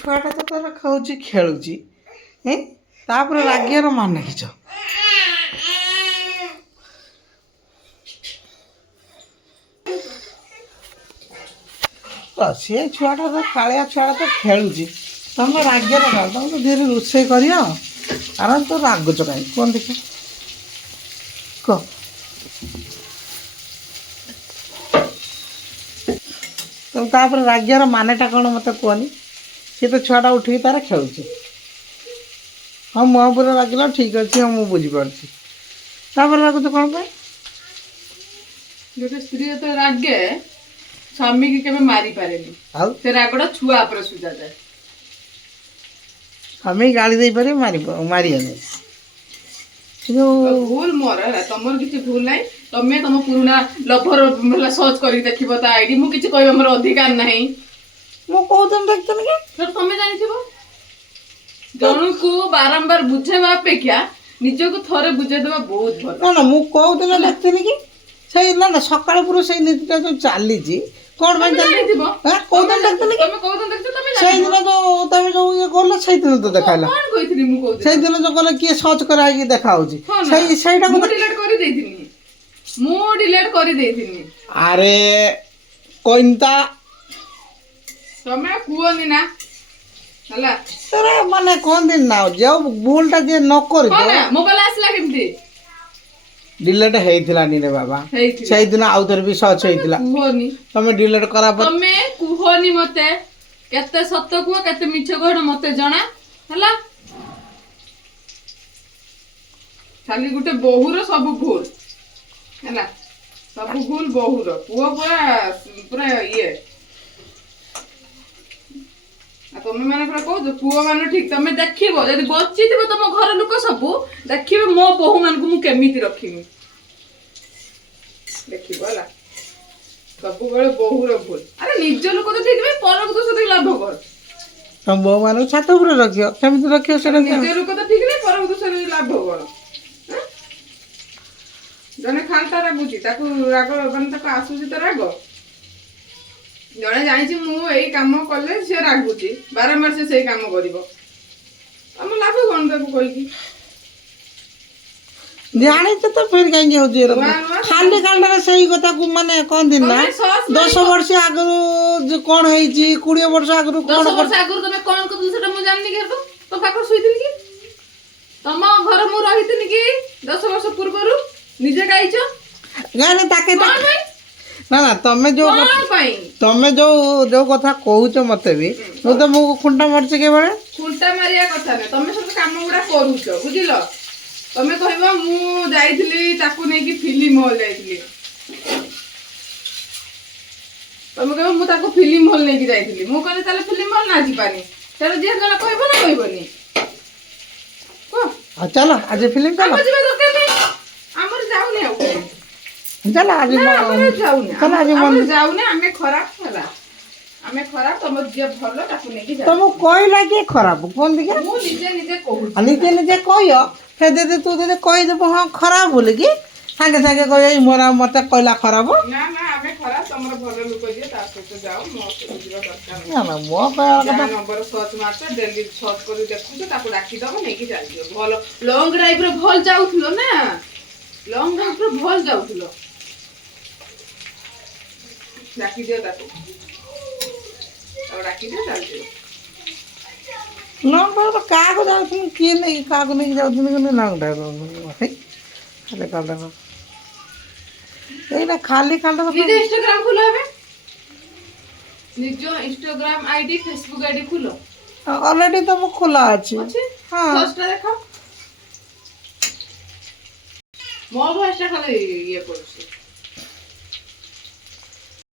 ଛୁଆଟା ତ ତାର ଖାଉଛି ଖେଳୁଛି ତାପରେ ରାଗିବାର ମାନେ କିଛ ସିଏ ଛୁଆଟା ତ କାଳିଆ ଛୁଆଟା ତ ଖେଳୁଛି ତମେ ରାଗିବାର କାରଣ ତମେ ତ ଧୀରେ ରୋଷେଇ କରିବ ଆରାମ ତ ରାଗୁଛ କାହିଁକି କୁହନି ଦେଖିଆ କହ ତମେ ତାପରେ ରାଗିବାର ମାନେଟା କ'ଣ ମୋତେ କୁହନି ସିଏ ତ ଛୁଆଟା ଉଠିକି ତାର ଖେଳୁଛି ହଁ ମୋ ଉପରେ ରାଗିଲା ଠିକ୍ ଅଛି ହଁ ମୁଁ ବୁଝିପାରୁଛି ତାପରେ ରାଗୁଛ କ'ଣ ପାଇଁ ଗୋଟେ ସ୍ତ୍ରୀ ଯେତେବେଳେ ରାଗେ ସ୍ୱାମୀକି କେବେ ମାରିପାରେନି ଆଉ ସେ ରାଗଟା ଛୁଆ ଉପରେ ସୁଝାଯାଏ ସ୍ୱାମୀ ଗାଳି ଦେଇପାରିବେ ମାରିବନି ଭୁଲ ମୋର ହେଲା ତମର କିଛି ଭୁଲ ନାହିଁ ତମେ ତମ ପୁରୁଣା ଲଭର ହେଲା ସର୍ଚ୍ଚ କରିକି ଦେଖିବ ତା ଆଇଡି ମୁଁ କିଛି କହିବା ମୋର ଅଧିକାର ନାହିଁ ମୁଁ କହୁଥିଲି ଦେଖିଥିଲି କି ତମେ ଜାଣିଥିବ ଜଣକୁ ବାରମ୍ବାର ବୁଝେଇବା ଅପେକ୍ଷା ନିଜକୁ ଥରେ ବୁଝେଇଦେବା ବହୁତ ଭଲ ନା ନା ମୁଁ କହୁଦିନ ଦେଖିଥିଲି କି ସେଇ ନା ନା ସକାଳ ପୁରା ସେଇ ନୀତିଟା ଯୋଉ ଚାଲିଛି କ'ଣ ପାଇଁ ଚାଲିଥିବ କହୁଦିନ ଦେଖିଥିଲି ତମେ କୋଉଦିନ ଦେଖିଛ ତମେ ସେଇଦିନ ଯୋଉ ତମେ ଯୋଉ ଇଏ କଲ ସେଇଦିନ ତ ଦେଖାଇଲା କଣ କହିଥିଲି ମୁଁ କହୁଥିଲି ସେଇଦିନ ଯୋଉ କଲେ କିଏ ସର୍ଚ୍ଚ କରା ହେଇକି ଦେଖା ହଉଛି ସେଇଟା ମୁଁ ଡିଲିଟ କରିଦେଇଥିଲି ଆରେ କଇନ୍ତା ତମେ କୁହନି ନା ହେଲା ମାନେ କହନ୍ତି ନା ଯୋଉ ଭୁଲଟା ଯିଏ ନ କରିବ ମୋବାଇଲ ଆସିଲା କେମିତି ଡିଲେଟ ହେଇଥିଲାନି ରେ ବାବା ସେଇଦିନ ଆଉଥରେ ବି ସର୍ଚ୍ଚ ହେଇଥିଲା କୁହନି ତମେ ଡିଲେଟ କରା ତମେ କୁହନି ମତେ କେତେ ସତ କୁହ କେତେ ମିଛ କୁହ ମତେ ଜଣା ହେଲା ଖାଲି ଗୋଟେ ବୋହୁର ସବୁ ଭୁଲ ହେଲା ସବୁ ଭୁଲ ବୋହୁର ପୁଅ ପୁରା ପୁରା ଇଏ ତମେ ମାନେ ପୁରା କହୁଛ ପୁଅ ମାନେ ଠିକ ତମେ ଦେଖିବ ଯଦି ବଞ୍ଚିଥିବ ତମ ଘର ଲୋକ ସବୁ ଦେଖିବେ ମୋ ବୋହୂ ମାନଙ୍କୁ ମୁଁ କେମିତି ରଖିବି ଦେଖିବ ହେଲା ସବୁବେଳେ ବୋହୁର ଭୁଲ ଆରେ ନିଜ ଲୋକ ତ ଠିକ ନାହିଁ ପରକୁ ଦୋଷ ଦେଇ ଲାଭ କର ତମ ବୋହୂ ମାନଙ୍କୁ ଛାତ ଉପରେ ରଖିବ କେମିତି ରଖିବ ସେଟା ନିଜ ଲୋକ ତ ଠିକ ନାହିଁ ପରକୁ ଦୋଷ ଦେଇ ଲାଭ କର ଜଣେ ଖାଲିଟା ରାଗୁଛି ତାକୁ ରାଗ ମାନେ ତାକୁ ଆସୁଛି ତ ରାଗ ଜଣେ ଜାଣିଛି ମୁଁ ଏଇ କାମ କଲେ ସେ ରାଗୁଛି ବାରମ୍ବାର ସେ ସେଇ କାମ କରିବ ଆମ ଲାଭ କଣ ତାକୁ କହିକି ଜାଣିଛ ତ ଫେର କାହିଁକି ହଉଛି ଖାଲି ଖାଲିଟାରେ ସେଇ କଥାକୁ ମାନେ କହନ୍ତି ନା 10 ବର୍ଷ ଆଗରୁ କ'ଣ ହେଇଛି 20 ବର୍ଷ ଆଗରୁ 10 ବର୍ଷ ଆଗରୁ ତମେ କ'ଣ କରୁଥିଲ ସେଟା ମୁଁ ଜାଣିନି କି ତୋ ପାଖରେ ଶୋଇଥିଲି କି ତମ ଘର ମୁଁ ରହିଥିଲି କି 10 ବର୍ଷ ପୂର୍ବରୁ ନିଜେ ଗାଇଛ ନା ତାକେ ନା ନା ତମେ ଯୋଉ କଥା କହୁଛ ମତେ ବି ମୁଁ ତମକୁ ଖୁଣ୍ଟା ମାରୁଛି କେବଳ ଖୁଣ୍ଟା ମାରିବା କଥା ନୁହେଁ ତମେ ସବୁ କାମ ଗୁଡା କରୁଛ ବୁଝିଲ ତମେ କହିବ ମୁଁ ଯାଇଥିଲି ତାକୁ ନେଇକି ଫିଲ୍ମ ହଲ୍ ଯାଇଥିଲି ତମେ କହିବ ମୁଁ ତାକୁ ଫିଲ୍ମ ହଲ୍ ନେଇକି ଯାଇଥିଲି ମୁଁ କହିଲି ତାହେଲେ ଫିଲ୍ମ ହଲ୍ ନା ଯିବାନି ତାହେଲେ ଯିଏ ଜଣେ କହିବ ନା କହିବନି ଚାଲ ଆଜି ଫିଲ୍ମ ଚାଲ ଯିବା ଦରକାର ନାହିଁ ଆମର ଯାଉନି ଆଉ ଚାଲ ଆଜି ଯାଉନି ଆମେ ଖରାପ ହେଲା ଆମେ ଖରାପ ତମ ଝିଅ ଭଲ ତାକୁ ନେଇକି ତମକୁ କହିଲା କିଏ ଖରାପ କୁହନ୍ତି କି ମୁଁ ନିଜେ କହୁଛି ନିଜେ କହିବ ଫେର ଯଦି ତୁ ଯଦି କହିଦେବୁ ହଁ ଖରାପ ବୋଲି କି ସାଙ୍ଗେ ସାଙ୍ଗେ କହିବ ମୋର ମତେ କହିଲା ଖରାପ ନା ଆମେ ଖରାପ ତମର ଭଲ ଲୋକ ଯିଏ ତା ସହିତ ଯାଅ ମୋ ସହିତ ଯିବା ଦରକାର ନା ମୋ କହିବା କଥା ନମ୍ବର ସର୍ଚ୍ଚ ମାରୁଛ ଡେଲି ସର୍ଚ୍ଚ କରି ଦେଖୁଛ ତାକୁ ଡାକିଦବ ନେଇକି ଚାଲିଯିବ ଭଲ ଲଙ୍ଗ ଡ୍ରାଇଭରେ ଭଲ ଯାଉଥିଲ ନା ଲଙ୍ଗ ଡ୍ରାଇଭରେ ଭଲ ଯାଉଥିଲ ଡାକିଦିଅ ତାକୁ ଡାକିଦିଅ ଚାଲିଯିବ ଲଙ୍ଗ ଡ୍ରାଇଭର କାହାକୁ ଯାଉଛନ୍ତି କିଏ ନେଇକି କାହାକୁ ନେଇକି ଯାଉଛନ୍ତି କିନ୍ତୁ ଲଙ୍ଗ ଡ୍ରାଇଭର ଖାଲି ଖାଲି ଏଇଟା ଖାଲି ଖାଲି ନିଜ ଇନଷ୍ଟାଗ୍ରାମ ଖୋଲ ଏବେ ନିଜ ଇନଷ୍ଟାଗ୍ରାମ ଆଇଡି ଫେସବୁକ ଆଇଡି ଖୋଲ ଅଲରେଡି ତ ମୁଁ ଖୋଲା ଅଛି ହଁ ଦେଖ ମୋ ଭଏସଟା ଖାଲି ଇଏ କରୁଛି